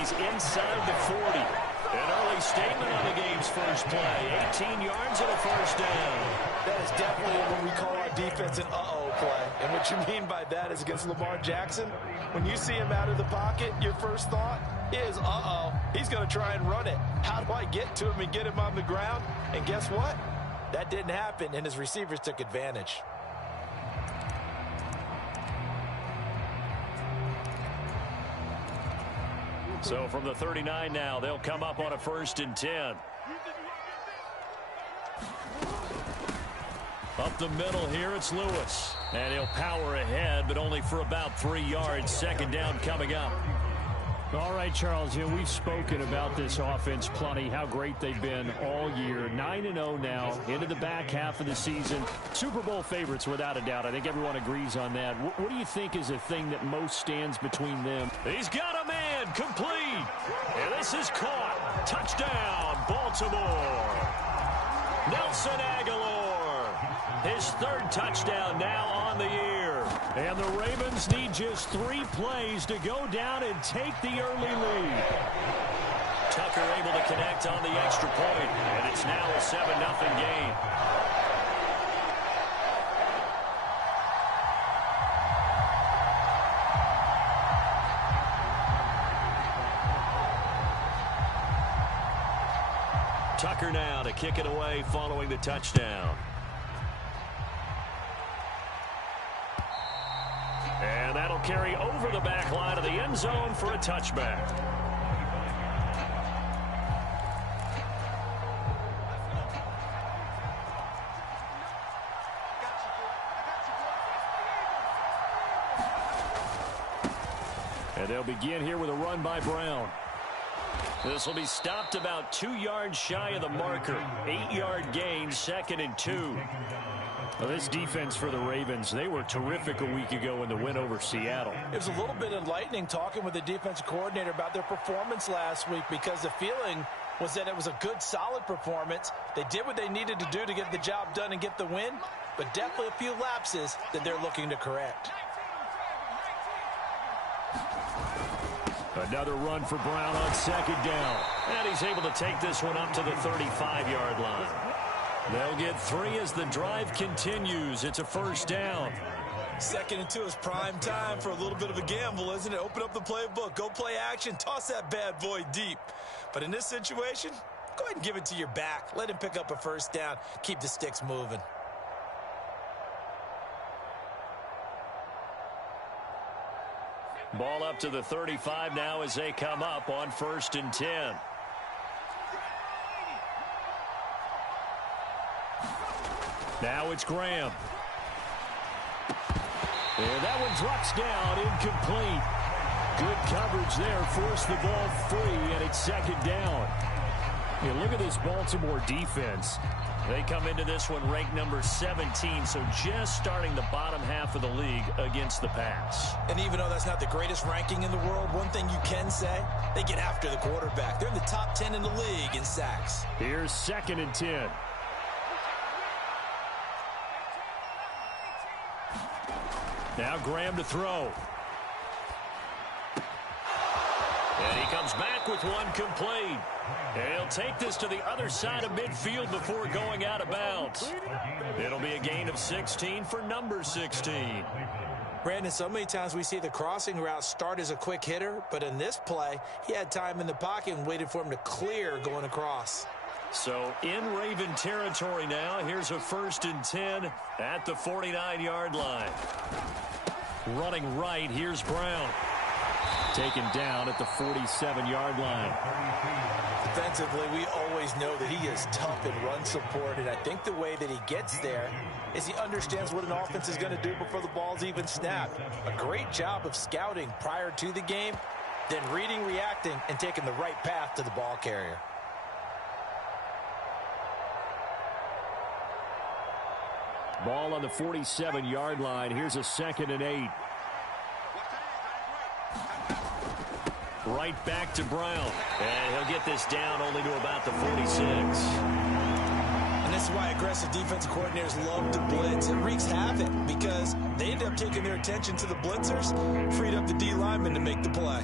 He's inside the 40. An early statement on the game's first play. 18 yards and a first down. That is definitely what we call our defense an uh-oh play. And what you mean by that is against Lamar Jackson, when you see him out of the pocket, your first thought is, uh-oh, he's going to try and run it. How do I get to him and get him on the ground? And guess what? That didn't happen, and his receivers took advantage. So from the 39 now, they'll come up on a 1st and 10. Up the middle here, it's Lewis. And he'll power ahead, but only for about 3 yards. 2nd down coming up. All right, Charles, we've spoken about this offense plenty, how great they've been all year. 9-0 now, into the back half of the season. Super Bowl favorites, without a doubt. I think everyone agrees on that. What do you think is the thing that most stands between them? He's got a man, complete. And this is caught. Touchdown, Baltimore. Nelson Aguilar. His 3rd touchdown now on the year. And the Ravens need just 3 plays to go down and take the early lead. Tucker able to connect on the extra point, and it's now a 7-0 game. Tucker now to kick it away following the touchdown. And that'll carry over the back line of the end zone for a touchback. And they'll begin here with a run by Brown. This will be stopped about 2 yards shy of the marker. 8-yard gain, 2nd and 2. Well, this defense for the Ravens, they were terrific a week ago in the win over Seattle. It was a little bit enlightening talking with the defensive coordinator about their performance last week, because the feeling was that it was a good, solid performance. They did what they needed to do to get the job done and get the win, but definitely a few lapses that they're looking to correct. Another run for Brown on 2nd down. And he's able to take this one up to the 35-yard line. They'll get 3 as the drive continues. It's a 1st down. 2nd and 2 is prime time for a little bit of a gamble, isn't it? Open up the playbook, go play action, toss that bad boy deep. But in this situation, go ahead and give it to your back. Let him pick up a 1st down. Keep the sticks moving. Ball up to the 35 now as they come up on 1st and 10. Now it's Graham. And that one drops down, incomplete. Good coverage there, forced the ball free, and it's 2nd down. Yeah, look at this Baltimore defense. They come into this one ranked number 17, so just starting the bottom half of the league against the pass. And even though that's not the greatest ranking in the world, one thing you can say, they get after the quarterback. They're in the top 10 in the league in sacks. Here's 2nd and 10. Now Graham to throw. And he comes back with one complete. And he'll take this to the other side of midfield before going out of bounds. It'll be a gain of 16 for number 16. Brandon, so many times we see the crossing route start as a quick hitter, but in this play, he had time in the pocket and waited for him to clear going across. So in Raven territory now, here's a 1st and 10 at the 49-yard line. Running right, here's Brown. Taken down at the 47-yard line. Defensively, we always know that he is tough in run support, and I think the way that he gets there is he understands what an offense is going to do before the ball's even snapped. A great job of scouting prior to the game, then reading, reacting, and taking the right path to the ball carrier. Ball on the 47-yard line. Here's a 2nd and 8. Right back to Brown. And he'll get this down only to about the 46. And this is why aggressive defensive coordinators love to blitz. It wreaks havoc because they end up taking their attention to the blitzers, freed up the D lineman to make the play.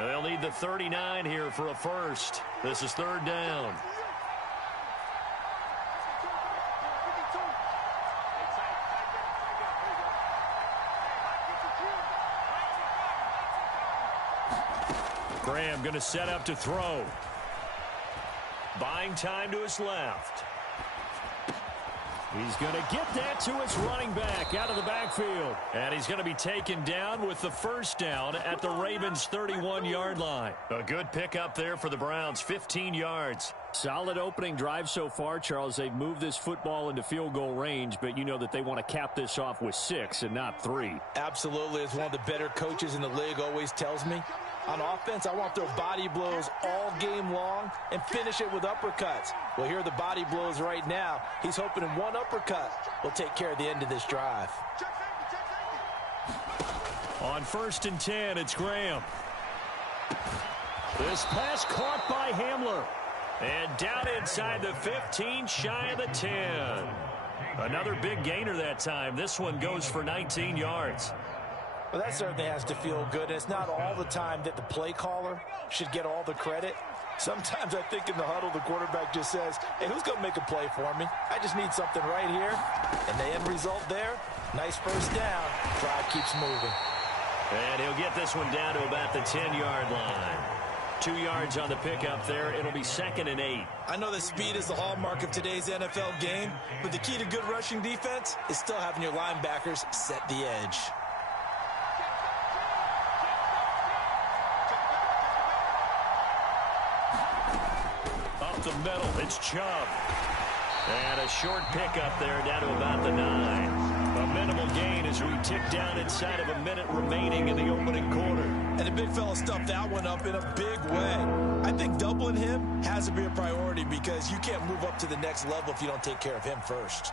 And they'll need the 39 here for a first. This is third down. Graham going to set up to throw. Buying time to his left. He's going to get that to his running back out of the backfield. And he's going to be taken down with the first down at the Ravens' 31-yard line. A good pickup there for the Browns, 15 yards. Solid opening drive so far, Charles. They've moved this football into field goal range, but you know that they want to cap this off with 6 and not 3. Absolutely. As one of the better coaches in the league always tells me, on offense, I want to throw body blows all game long and finish it with uppercuts. Well, here are the body blows right now. He's hoping in one uppercut will take care of the end of this drive. On 1st and 10, it's Graham. This pass caught by Hamler. And down inside the 15, shy of the 10. Another big gainer that time. This one goes for 19 yards. Well, that certainly has to feel good. And it's not all the time that the play caller should get all the credit. Sometimes I think in the huddle, the quarterback just says, hey, who's going to make a play for me? I just need something right here. And the end result there, nice first down. Drive keeps moving. And he'll get this one down to about the 10-yard line. 2 yards on the pickup there. It'll be 2nd and 8. I know that speed is the hallmark of today's NFL game, but the key to good rushing defense is still having your linebackers set the edge. Up the middle, it's Chubb. And a short pickup there down to about the 9. A minimal gain as we tick down inside of a minute remaining in the opening quarter. And the big fella stuffed that one up in a big way. I think doubling him has to be a priority because you can't move up to the next level if you don't take care of him first.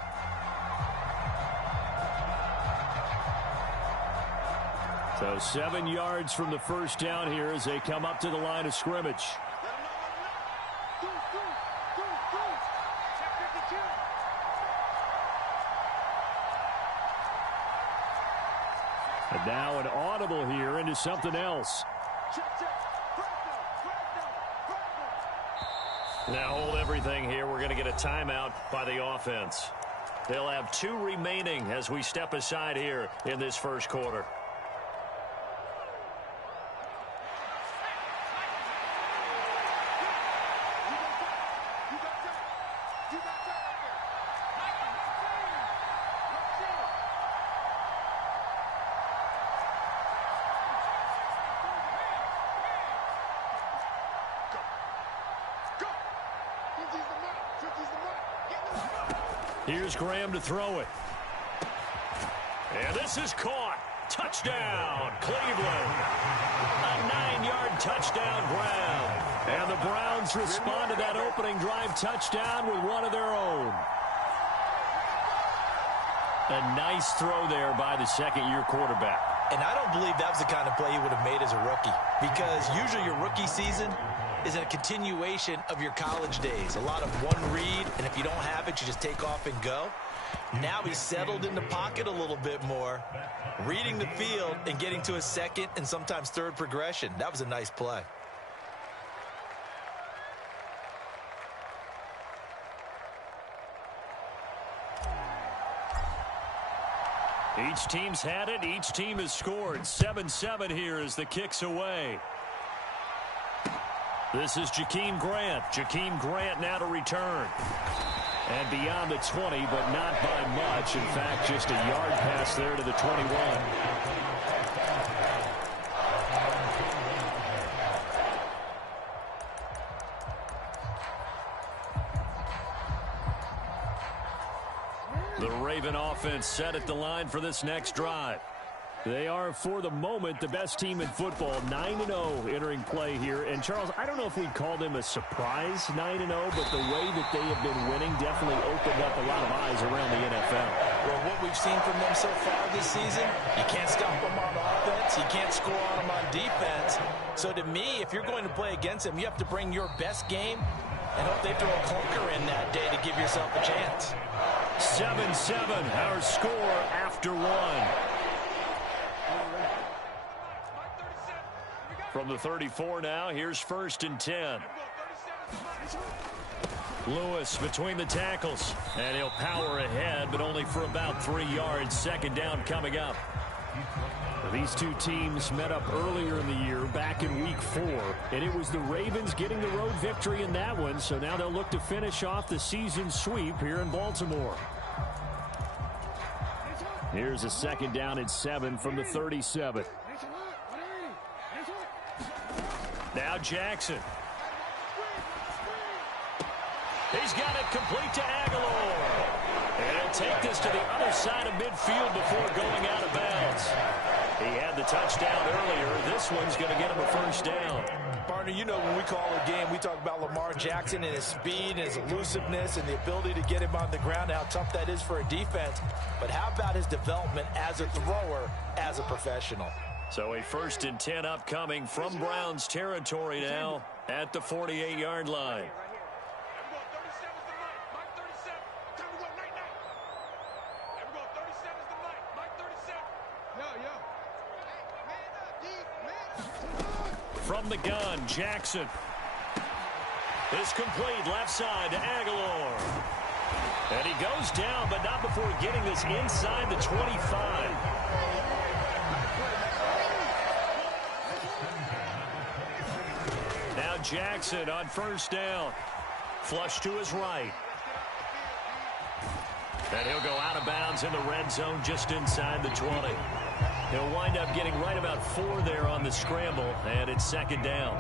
So 7 yards from the first down here as they come up to the line of scrimmage. And now an audible here into something else. Now hold everything here. We're going to get a timeout by the offense. They'll have 2 remaining as we step aside here in this first quarter. Here's Graham to throw it. And this is caught. Touchdown, Cleveland. A 9-yard touchdown Graham. And the Browns respond to that opening drive touchdown with one of their own. A nice throw there by the second-year quarterback. And I don't believe that was the kind of play he would have made as a rookie. Because usually your rookie season is a continuation of your college days. A lot of one read, and if you don't have it, you just take off and go. Now he's settled in the pocket a little bit more, reading the field and getting to a second and sometimes third progression. That was a nice play. Each team's had it. Each team has scored. 7-7 here as the kick's away. This is Jakeem Grant. Jakeem Grant now to return. And beyond the 20, but not by much. In fact, just a yard pass there to the 21. The Raven offense set at the line for this next drive. They are, for the moment, the best team in football, 9-0 entering play here. And, Charles, I don't know if we'd call them a surprise 9-0, but the way that they have been winning definitely opened up a lot of eyes around the NFL. Well, what we've seen from them so far this season, you can't stop them on offense, you can't score on them on defense. So to me, if you're going to play against them, you have to bring your best game and hope they throw a clunker in that day to give yourself a chance. 7-7, our score after one. From the 34 now, here's 1st and 10. Lewis between the tackles, and he'll power ahead, but only for about 3 yards. 2nd down coming up. These two teams met up earlier in the year, back in Week 4, and it was the Ravens getting the road victory in that one, so now they'll look to finish off the season sweep here in Baltimore. Here's a 2nd down and 7 from the 37. Now Jackson. He's got it complete to Aguilar. And he'll take this to the other side of midfield before going out of bounds. He had the touchdown earlier. This one's going to get him a 1st down. Partner, you know when we call a game, we talk about Lamar Jackson and his speed and his elusiveness and the ability to get him on the ground, how tough that is for a defense. But how about his development as a thrower, as a professional? So a 1st and 10 upcoming from Browns territory now at the 48-yard line. From the gun, Jackson is complete left side to Aguilar. And he goes down, but not before getting this inside the 25. Now Jackson on 1st down. Flush to his right. And he'll go out of bounds in the red zone just inside the 20. He'll wind up getting right about 4 there on the scramble, and it's 2nd down.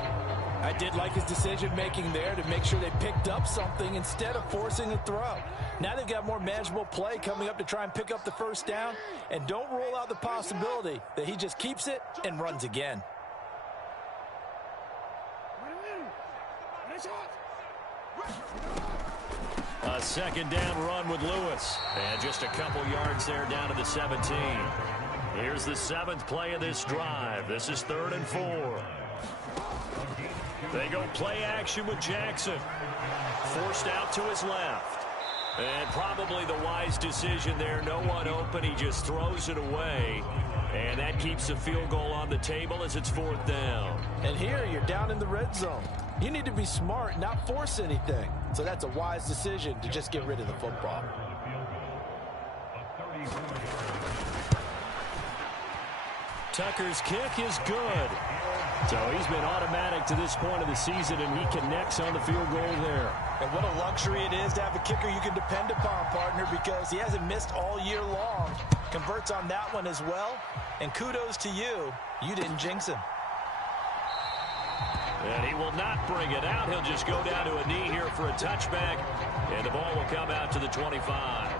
I did like his decision-making there to make sure they picked up something instead of forcing a throw. Now they've got more manageable play coming up to try and pick up the 1st down, and don't rule out the possibility that he just keeps it and runs again. A 2nd down run with Lewis, and just a couple yards there down to the 17. Here's the 7th play of this drive. This is 3rd and 4. They go play action with Jackson. Forced out to his left. And probably the wise decision there. No one open. He just throws it away. And that keeps the field goal on the table as it's 4th down. And here you're down in the red zone. You need to be smart, not force anything. So that's a wise decision to just get rid of the football. Tucker's kick is good. So he's been automatic to this point of the season, and he connects on the field goal there. And what a luxury it is to have a kicker you can depend upon, partner, because he hasn't missed all year long. Converts on that one as well. And kudos to you. You didn't jinx him. And he will not bring it out. He'll just go down to a knee here for a touchback. And the ball will come out to the 25.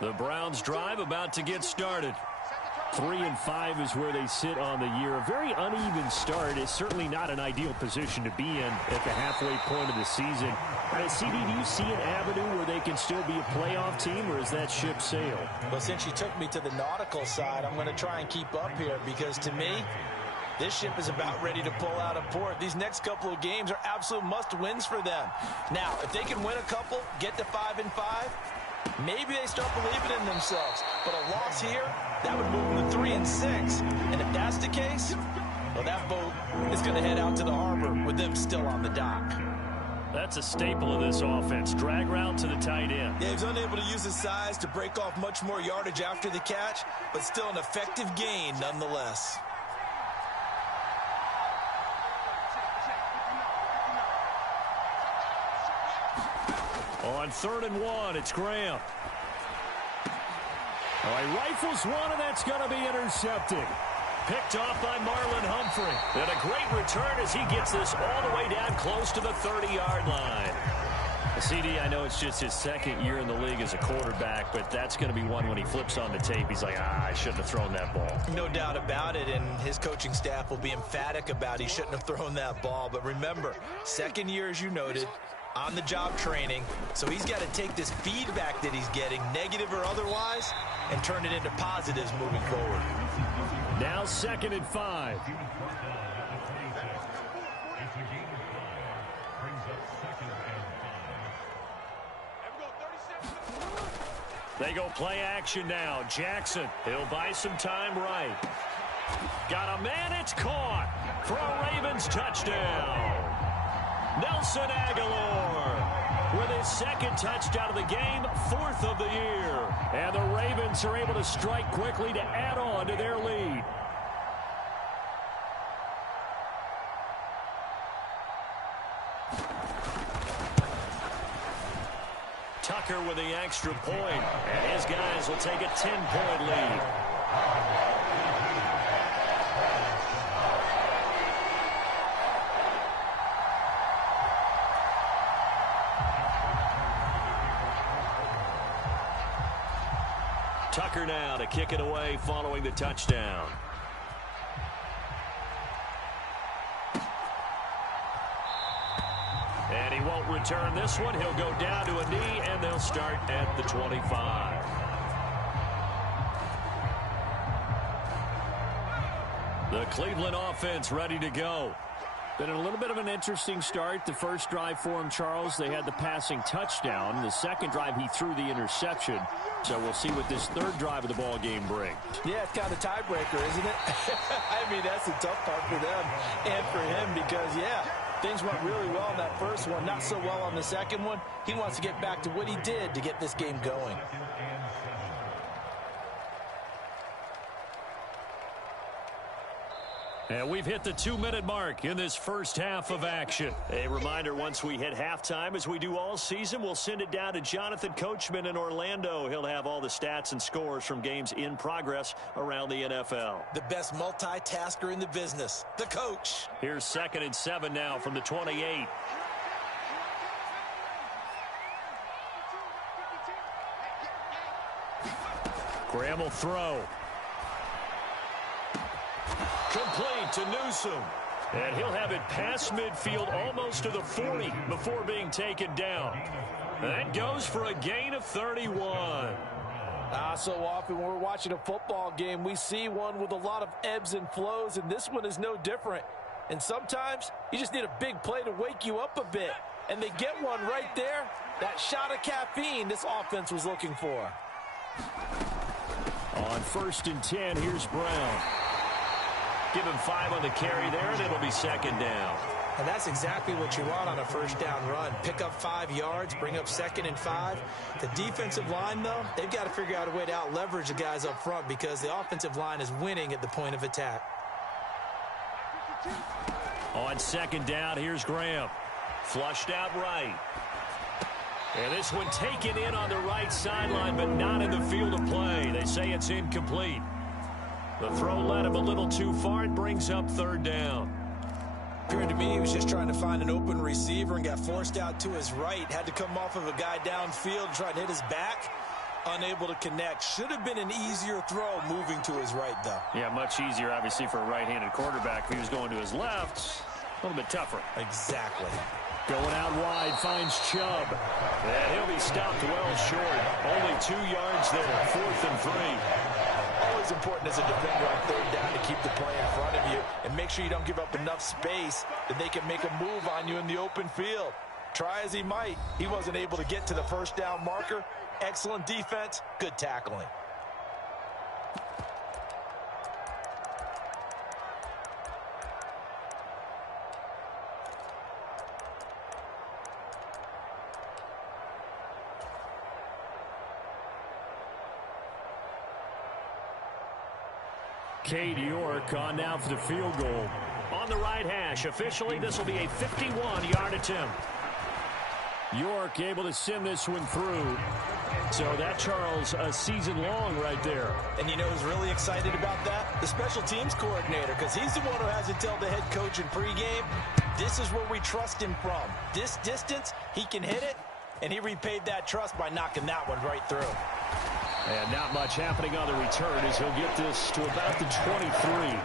The Browns drive about to get started. 3-5 is where they sit on the year. A very uneven start. It's certainly not an ideal position to be in at the halfway point of the season. CD, do you see an avenue where they can still be a playoff team, or is that ship sailed? Well, since you took me to the nautical side, I'm going to try and keep up here, because to me, this ship is about ready to pull out of port. These next couple of games are absolute must-wins for them. Now, if they can win a couple, get to 5-5, maybe they start believing in themselves. But a loss here, that would move them to 3-6. And if that's the case, well, that boat is going to head out to the harbor with them still on the dock. That's a staple of this offense. Drag route to the tight end. Yeah, he's unable to use his size to break off much more yardage after the catch, but still an effective gain nonetheless. On 3rd and 1, it's Graham. All right, rifles one, and that's going to be intercepted. Picked off by Marlon Humphrey. And a great return as he gets this all the way down close to the 30-yard line. CD, I know it's just his 2nd year in the league as a quarterback, but that's going to be one when he flips on the tape. He's like, I shouldn't have thrown that ball. No doubt about it, and his coaching staff will be emphatic about he shouldn't have thrown that ball. But remember, 2nd year, as you noted, on-the-job training, so he's got to take this feedback that he's getting, negative or otherwise, and turn it into positives moving forward. Now 2nd and 5. They go play action now. Jackson, he'll buy some time right. Got a man, it's caught for a Ravens touchdown. Nelson Aguilar with his second touchdown of the game, 4th of the year. And the Ravens are able to strike quickly to add on to their lead. Tucker with the extra point, and his guys will take a 10-point lead. Tucker now to kick it away following the touchdown. And he won't return this one. He'll go down to a knee, and they'll start at the 25. The Cleveland offense ready to go. Been a little bit of an interesting start. The first drive for him, Charles, they had the passing touchdown. The second drive, he threw the interception. So we'll see what this third drive of the ball game brings. Yeah, it's kind of a tiebreaker, isn't it? I mean, that's the tough part for them and for him because, yeah, things went really well in that first one, not so well on the second one. He wants to get back to what he did to get this game going. And we've hit the 2-minute mark in this first half of action. A reminder, once we hit halftime, as we do all season, we'll send it down to Jonathan Coachman in Orlando. He'll have all the stats and scores from games in progress around the NFL. The best multitasker in the business, the coach. Here's 2nd and 7 now from the 28. Graham will throw. Complete to Newsome. And he'll have it past midfield almost to the 40 before being taken down. That goes for a gain of 31. So often when we're watching a football game, we see one with a lot of ebbs and flows, and this one is no different. And sometimes you just need a big play to wake you up a bit. And they get one right there. That shot of caffeine this offense was looking for. On 1st and 10, here's Brown. Give him 5 on the carry there, and it'll be 2nd down. And that's exactly what you want on a first down run. Pick up 5 yards, bring up 2nd and 5. The defensive line, though, they've got to figure out a way to out-leverage the guys up front because the offensive line is winning at the point of attack. On 2nd down, here's Graham. Flushed out right. And this one taken in on the right sideline, but not in the field of play. They say it's incomplete. The throw led him a little too far. It brings up 3rd down. Appeared to me he was just trying to find an open receiver and got forced out to his right. Had to come off of a guy downfield, try to hit his back. Unable to connect. Should have been an easier throw moving to his right, though. Yeah, much easier, obviously, for a right-handed quarterback. If he was going to his left, a little bit tougher. Exactly. Going out wide, finds Chubb. And he'll be stopped well short. Only 2 yards there. 4th and 3. Always important as a defender on 3rd down to keep the play in front of you and make sure you don't give up enough space that they can make a move on you in the open field. Try as he might, he wasn't able to get to the first down marker. Excellent defense, good tackling. Cade York on now for the field goal. On the right hash, officially, this will be a 51-yard attempt. York able to send this one through. So that, Charles, a season long right there. And you know who's really excited about that? The special teams coordinator, because he's the one who has to tell the head coach in pregame, this is where we trust him from. This distance, he can hit it, and he repaid that trust by knocking that one right through. And not much happening on the return as he'll get this to about the 23.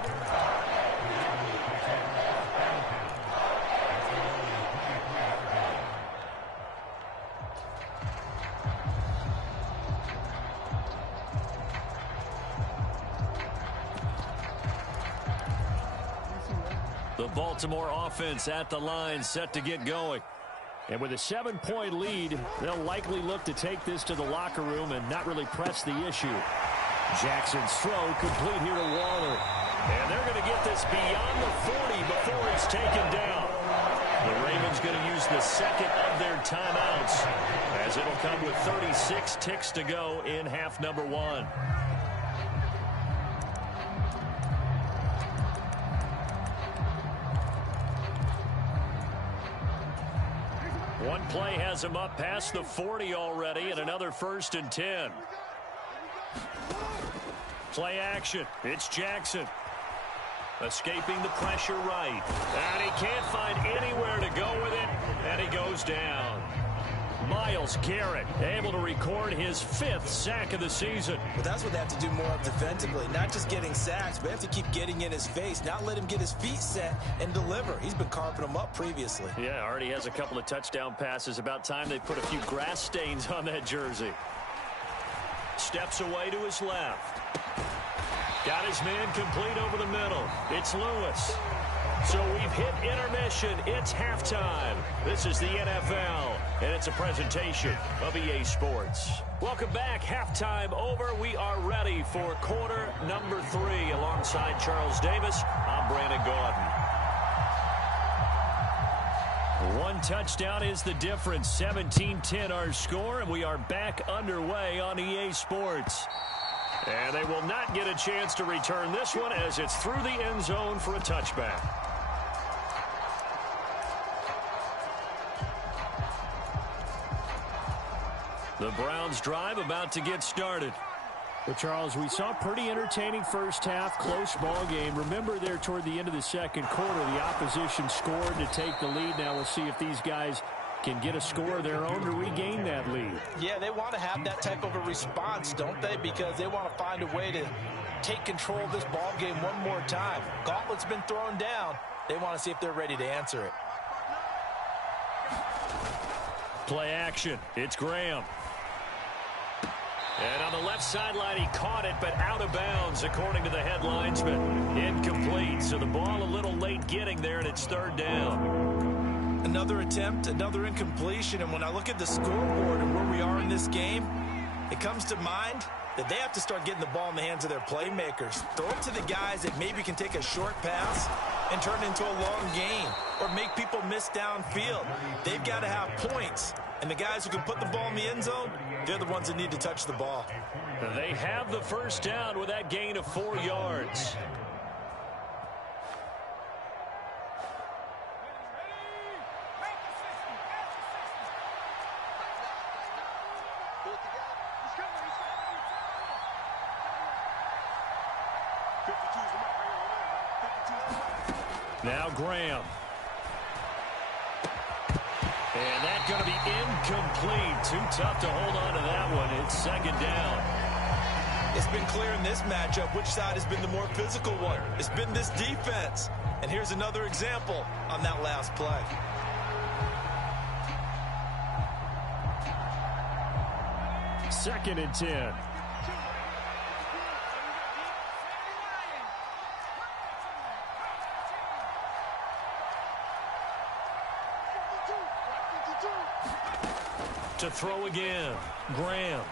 The Baltimore offense at the line, set to get going. And with a 7-point lead, they'll likely look to take this to the locker room and not really press the issue. Jackson's throw complete here to Waller. And they're going to get this beyond the 40 before it's taken down. The Ravens going to use the second of their timeouts, as it'll come with 36 ticks to go in half number 1. One play has him up past the 40 already, and another 1st and 10. Play action. It's Jackson. Escaping the pressure right. And he can't find anywhere to go with it, and he goes down. Myles Garrett able to record his 5th sack of the season. But that's what they have to do more of defensively. Not just getting sacks, but they have to keep getting in his face. Not let him get his feet set and deliver. He's been carving them up previously. Yeah, already has a couple of touchdown passes. About time they put a few grass stains on that jersey. Steps away to his left. Got his man complete over the middle. It's Lewis. So we've hit intermission. It's halftime. This is the NFL, and it's a presentation of EA Sports. Welcome back. Halftime over. We are ready for quarter number 3. Alongside Charles Davis, I'm Brandon Gaudin. One touchdown is the difference. 17-10 our score, and we are back underway on EA Sports. And they will not get a chance to return this one as it's through the end zone for a touchback. The Browns drive about to get started. Well, Charles, we saw a pretty entertaining first half, close ball game. Remember there toward the end of the second quarter, the opposition scored to take the lead. Now we'll see if these guys can get a score of their own to regain that lead. Yeah, they want to have that type of a response, don't they? Because they want to find a way to take control of this ball game one more time. Gauntlet's been thrown down. They want to see if they're ready to answer it. Play action. It's Graham. And on the left sideline, he caught it, but out of bounds, according to the head linesman. Incomplete, so the ball a little late getting there, and it's 3rd down. Another attempt, another incompletion, and when I look at the scoreboard and where we are in this game, it comes to mind that they have to start getting the ball in the hands of their playmakers. Throw it to the guys that maybe can take a short pass and turn it into a long gain or make people miss downfield. They've got to have points, and the guys who can put the ball in the end zone, they're the ones that need to touch the ball. They have the first down with that gain of 4 yards. Now Graham. And that's going to be incomplete. Too tough to hold on to that one. It's 2nd down. It's been clear in this matchup which side has been the more physical one. It's been this defense. And here's another example on that last play. Second and 10. To throw again, Graham.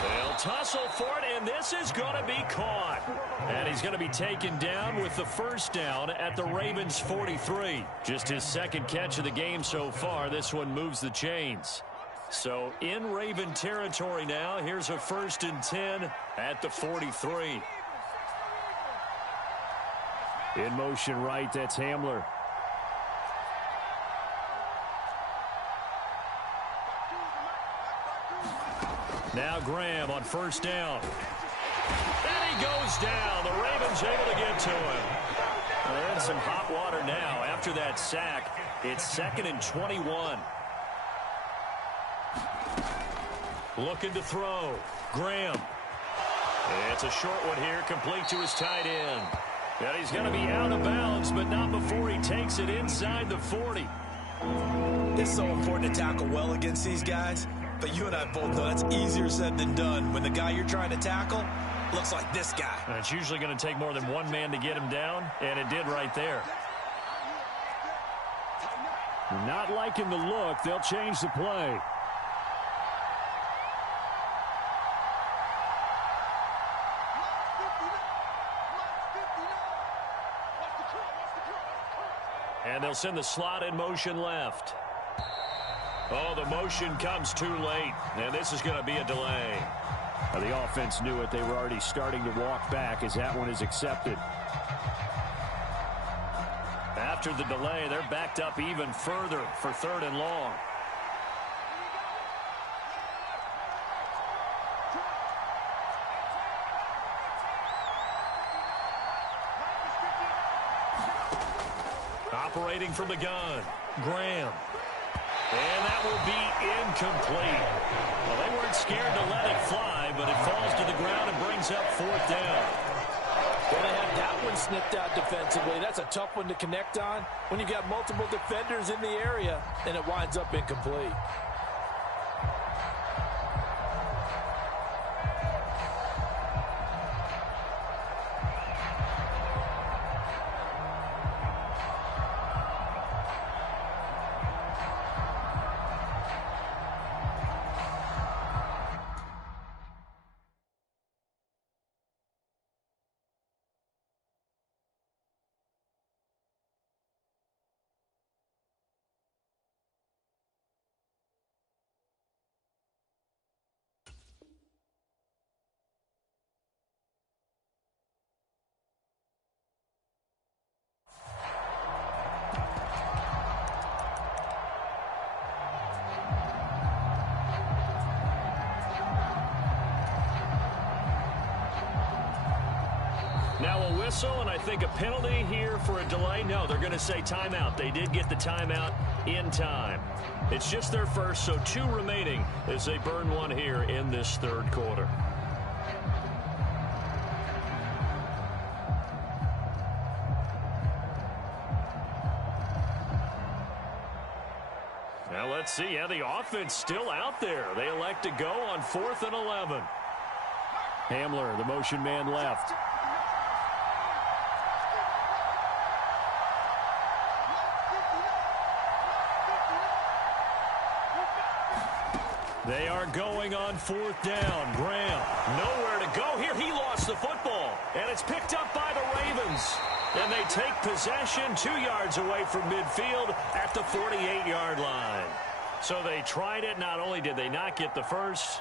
They'll tussle for it, and this is going to be caught. And he's going to be taken down with the first down at the Ravens 43. Just his 2nd catch of the game so far. This one moves the chains. So in Raven territory now, here's a 1st and 10 at the 43. In motion right, that's Hamler. Now Graham on 1st down. And he goes down. The Ravens able to get to him. They're in some hot water now after that sack. It's 2nd and 21. Looking to throw. Graham. It's a short one here, complete to his tight end. And he's going to be out of bounds, but not before he takes it inside the 40. It's so important to tackle well against these guys. But you and I both know that's easier said than done when the guy you're trying to tackle looks like this guy. And it's usually going to take more than one man to get him down, and it did right there. Not liking the look. They'll change the play. And they'll send the slot in motion left. Oh, the motion comes too late, and this is going to be a delay. The offense knew it. They were already starting to walk back as that one is accepted. After the delay, they're backed up even further for 3rd and long. Operating from the gun, Graham. And that will be incomplete. Well, they weren't scared to let it fly, but it falls to the ground and brings up 4th down. Well, they had that one snipped out defensively. That's a tough one to connect on when you got multiple defenders in the area, and it winds up incomplete. Now a whistle, and I think a penalty here for a delay. No, they're going to say timeout. They did get the timeout in time. It's just their first, so 2 remaining as they burn one here in this 3rd quarter. Now let's see. Yeah, the offense still out there. They elect to go on 4th and 11. Hamler, the motion man left. They are going on 4th down. Graham, nowhere to go here. He lost the football, and it's picked up by the Ravens. And they take possession 2 yards away from midfield at the 48-yard line. So they tried it. Not only did they not get the first,